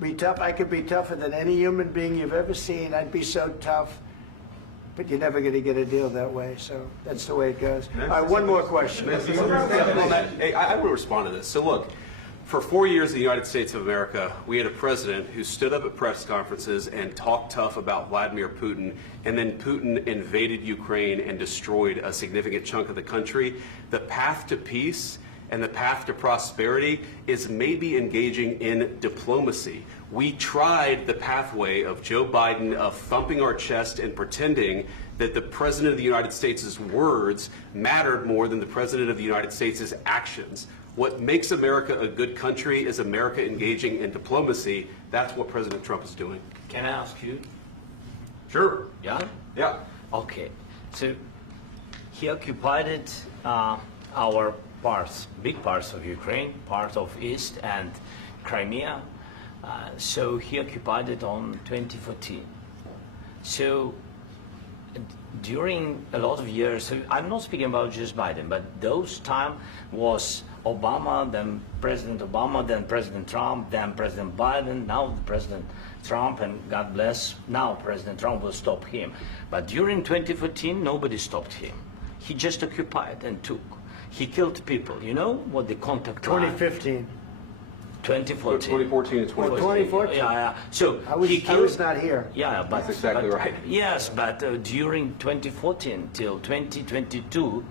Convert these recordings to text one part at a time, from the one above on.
Be tough. I could be tougher than any human being you've ever seen. I'd be so tough. But you're never going to get a deal that way. So that's the way it goes. All right, one more question. Hey, I will respond to this. So look, for 4 years in the United States of America, we had a president who stood up at press conferences and talked tough about Vladimir Putin, and then Putin invaded Ukraine and destroyed a significant chunk of the country. The path to peace and the path to prosperity is maybe engaging in diplomacy. We tried the pathway of Joe Biden of thumping our chest and pretending that the President of the United States' words mattered more than the President of the United States' actions. What makes America a good country is America engaging in diplomacy. That's what President Trump is doing. Can I ask you? Sure. Yeah? Yeah. Okay. So he occupied our parts, big parts of Ukraine, part of East and Crimea. So he occupied it on 2014. So during a lot of years, so I'm not speaking about just Biden, but those time was Obama, then President Obama, then President Trump, then President Biden, now President Trump, and God bless, now President Trump will stop him. But during 2014, nobody stopped him. He just occupied and took. He killed people. You know what the contact line? 2015. 2014. 2014 and 2014. 2014. Yeah. So I was not here. Yeah, but that's exactly right. Yes, but during 2014 till 2022,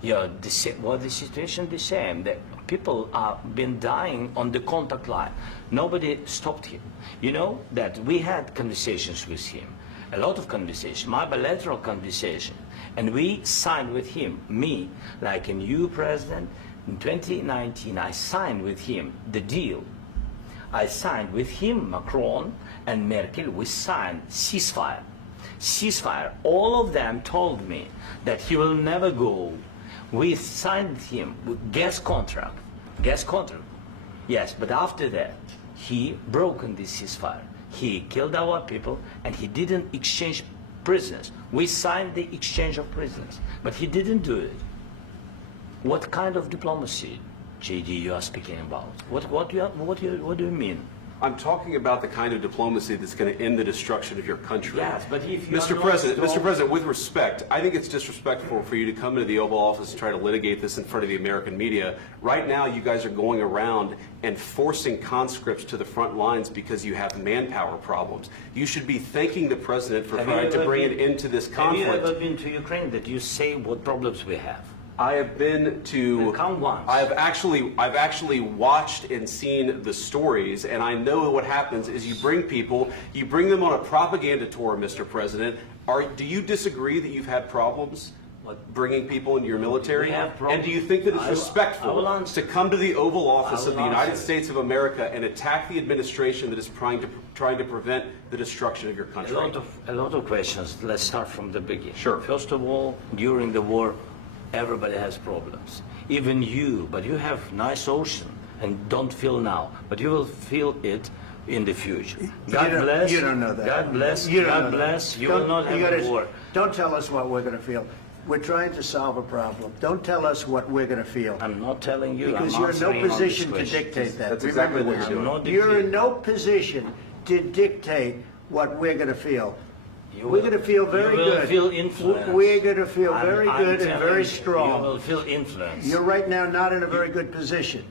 yeah, the situation the same. The people have been dying on the contact line. Nobody stopped him. You know that we had conversations with him, a lot of conversations, my bilateral conversation, and we signed with him, me, like a new president. In 2019, I signed with him the deal. I signed with him, Macron and Merkel, we signed ceasefire. Ceasefire. All of them told me that he will never go. We signed with him with gas contract. Gas contract. Yes, but after that, he broken this ceasefire. He killed our people and he didn't exchange prisoners. We signed the exchange of prisoners, but he didn't do it. What kind of diplomacy, JD, you are speaking about? What do you mean? I'm talking about the kind of diplomacy that's going to end the destruction of your country. Yes, but if you Mr. President, with respect, I think it's disrespectful for you to come into the Oval Office and try to litigate this in front of the American media. Right now, you guys are going around and forcing conscripts to the front lines because you have manpower problems. You should be thanking the President for trying to bring an end to this conflict. Have you ever been to Ukraine that you say what problems we have? I have been to. Count once. I've actually watched and seen the stories, and I know what happens is you bring them on a propaganda tour, Mr. President. Do you disagree that you've had problems bringing people into your military? And do you think that it's respectful to come to the Oval Office of the United States of America and attack the administration that is trying to prevent the destruction of your country? A lot of questions. Let's start from the beginning. Sure. First of all, during the war, everybody has problems, even you, but you have nice ocean and don't feel now, but you will feel it in the future. God bless. You don't know that. God bless. You God bless. You will not have a war. Don't tell us what we're going to feel. We're trying to solve a problem. Don't tell us what we're going to feel. I'm not telling you. Because you're in no position to dictate that. That's exactly what you're doing. You're in no position to dictate what we're going to feel. We're going to feel very good. You will feel influence. We're going to feel very good and very strong. You will feel influence. You're right now not in a very good position.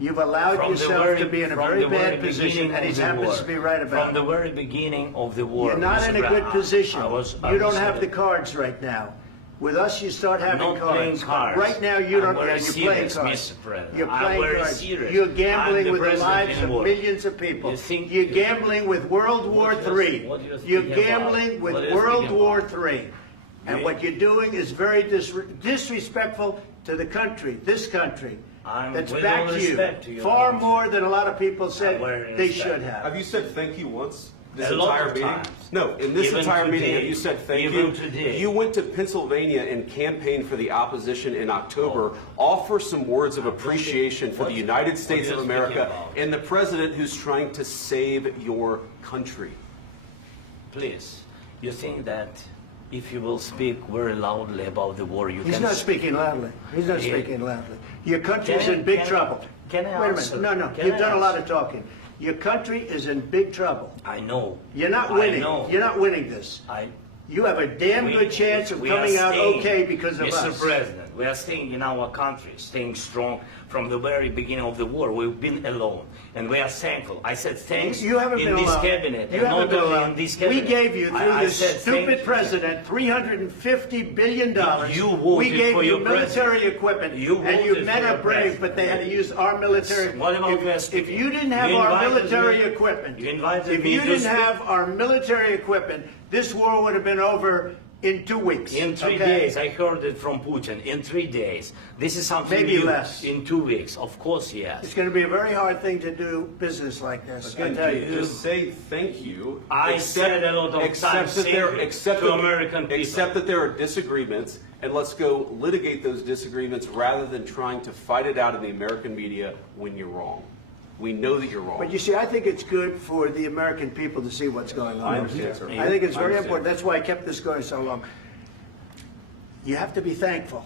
You've allowed yourself to be in a very bad position, and he happens to be right about it. From the very beginning of the war. You're not in a good position. You don't have the cards right now. With us, you start having cards. Right now, you don't. You're playing cards. You're playing cards. You're gambling with the lives of millions of people. You're gambling with World War III. You're gambling with World War III. And what you're doing is very disrespectful to the country, this country, that's back to you, far more than a lot of people said they should have. Have you said thank you once? This a lot entire of meeting? times. No, in this Even entire today. meeting, have you said thank Even you? today. You went to Pennsylvania and campaigned for the opposition in October. Offer some words of appreciation for the United States of America and the president who's trying to save your country. Please, you think that if you will speak very loudly about the war, you He's can... not speaking loudly. He's not speaking loudly. Your country's in big trouble. Can I Wait a answer? minute. No, Can you've I done a lot answer? of talking. Your country is in big trouble. I know. You're not winning. I know. You're not winning this. You have a damn good chance of coming out okay because of us. Mr. President, we are staying in our country, staying strong from the very beginning of the war. We've been alone, and we are thankful. I said thanks you haven't in been this alone. cabinet, you and not been only alone. in this cabinet. We gave you, through I this said stupid president, $350 billion. You voted we gave for you your military president. equipment, You and you voted men for are your brave, president. but they had to use our military. What about If you didn't have our military equipment, if you didn't have our military equipment, this war would have been over in 2 weeks. In 3 days, I heard it from Putin. In 3 days, this is something maybe new. less. In 2 weeks, of course, yes. It's going to be a very hard thing to do business like this. Again, I tell you. just say thank you. I said a lot of times to American people. Accept that there are disagreements, and let's go litigate those disagreements rather than trying to fight it out in the American media when you're wrong. We know that you're wrong. But you see, I think it's good for the American people to see what's going on. I understand, sir. I think it's very important. That's why I kept this going so long. You have to be thankful.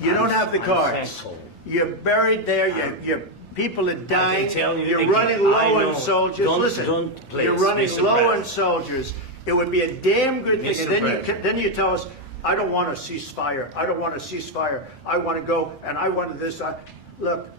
You don't have the cards. Thankful. You're buried there. Your people are dying. You're again, running low on soldiers. Listen, please, you're running Mr. low President. on soldiers. It would be a damn good thing. Mr. And then you tell us, I don't want a ceasefire. I don't want a ceasefire. I want to go, and I want this. Look,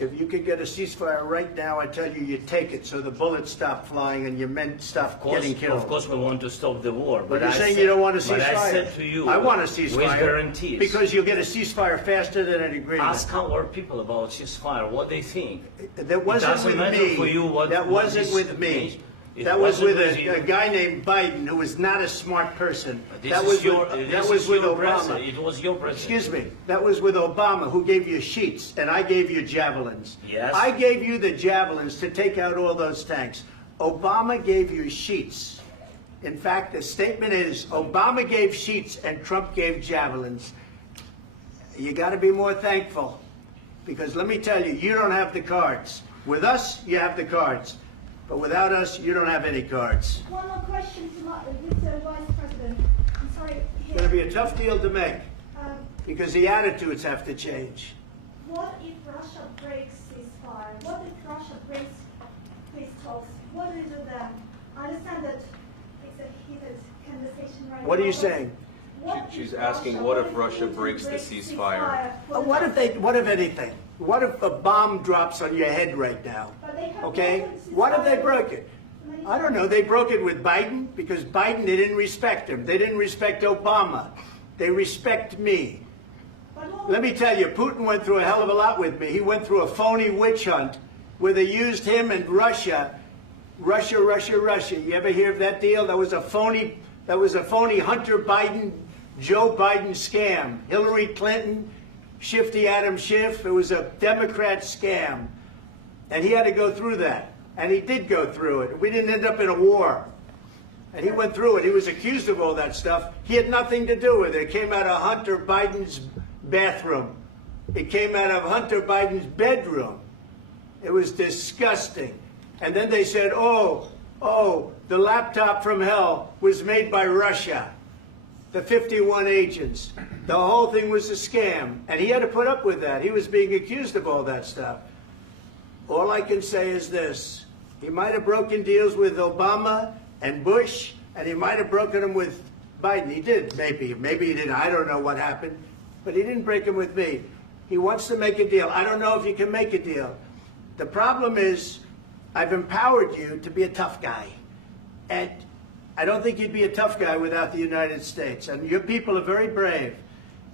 if you could get a ceasefire right now, I tell you, you take it so the bullets stop flying and your men stop getting killed. Of course, we want to stop the war. But you're saying you don't want a ceasefire. But I said to you, I want a ceasefire. with guarantees. Because you'll get a ceasefire faster than an agreement. Ask our people about ceasefire, what they think. That wasn't with me. For you what, that what wasn't is with me. It that was with you. a guy named Biden, who was not a smart person. This That is was with Obama. President. It was your president. Excuse me. That was with Obama, who gave you sheets, and I gave you javelins. Yes. I gave you the javelins to take out all those tanks. Obama gave you sheets. In fact, the statement is, Obama gave sheets and Trump gave javelins. You got to be more thankful, because let me tell you, you don't have the cards. With us, you have the cards. But without us, you don't have any cards. One more question to Mr. Vice President. I'm sorry. It's going to be a tough deal to make, because the attitudes have to change. What if Russia breaks ceasefire? What if Russia breaks peace talks? What do you do then? I understand that it's a heated conversation right now. What are you saying? She's asking, what if Russia breaks the ceasefire? What if anything? What if a bomb drops on your head right now? Okay? What if they broke it? I don't know. They broke it with Biden, because Biden, they didn't respect him. They didn't respect Obama. They respect me. Let me tell you, Putin went through a hell of a lot with me. He went through a phony witch hunt where they used him and Russia. Russia. You ever hear of that deal? That was a phony Hunter Biden, Joe Biden scam. Hillary Clinton, Shifty Adam Schiff. It was a Democrat scam. And he had to go through that. And he did go through it. We didn't end up in a war. And he went through it. He was accused of all that stuff. He had nothing to do with it. It came out of Hunter Biden's bathroom. It came out of Hunter Biden's bedroom. It was disgusting. And then they said, oh, the laptop from hell was made by Russia. The 51 agents. The whole thing was a scam. And he had to put up with that. He was being accused of all that stuff. All I can say is this. He might have broken deals with Obama and Bush, and he might have broken them with Biden. He did, maybe. Maybe he didn't. I don't know what happened. But he didn't break them with me. He wants to make a deal. I don't know if you can make a deal. The problem is, I've empowered you to be a tough guy. And I don't think you'd be a tough guy without the United States. And your people are very brave.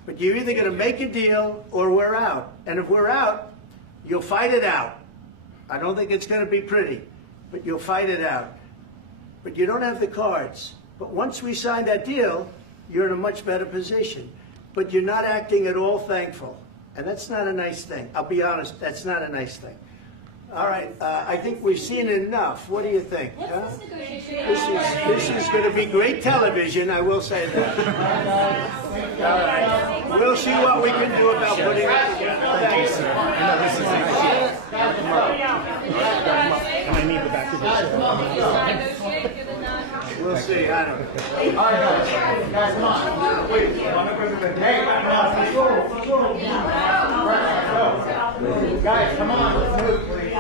But you're either going to make a deal or we're out. And if we're out, you'll fight it out. I don't think it's going to be pretty, but you'll fight it out. But you don't have the cards. But once we sign that deal, you're in a much better position. But you're not acting at all thankful. And that's not a nice thing. I'll be honest, that's not a nice thing. All right, I think we've seen enough. What do you think? Huh? This is going to be great television, I will say that. All right. We'll see what we can do about putting it together. Thanks. Can I need the back of the show? We'll see. I don't know. All right, guys, come on. Wait, hey, guys, come on. Let's move, please.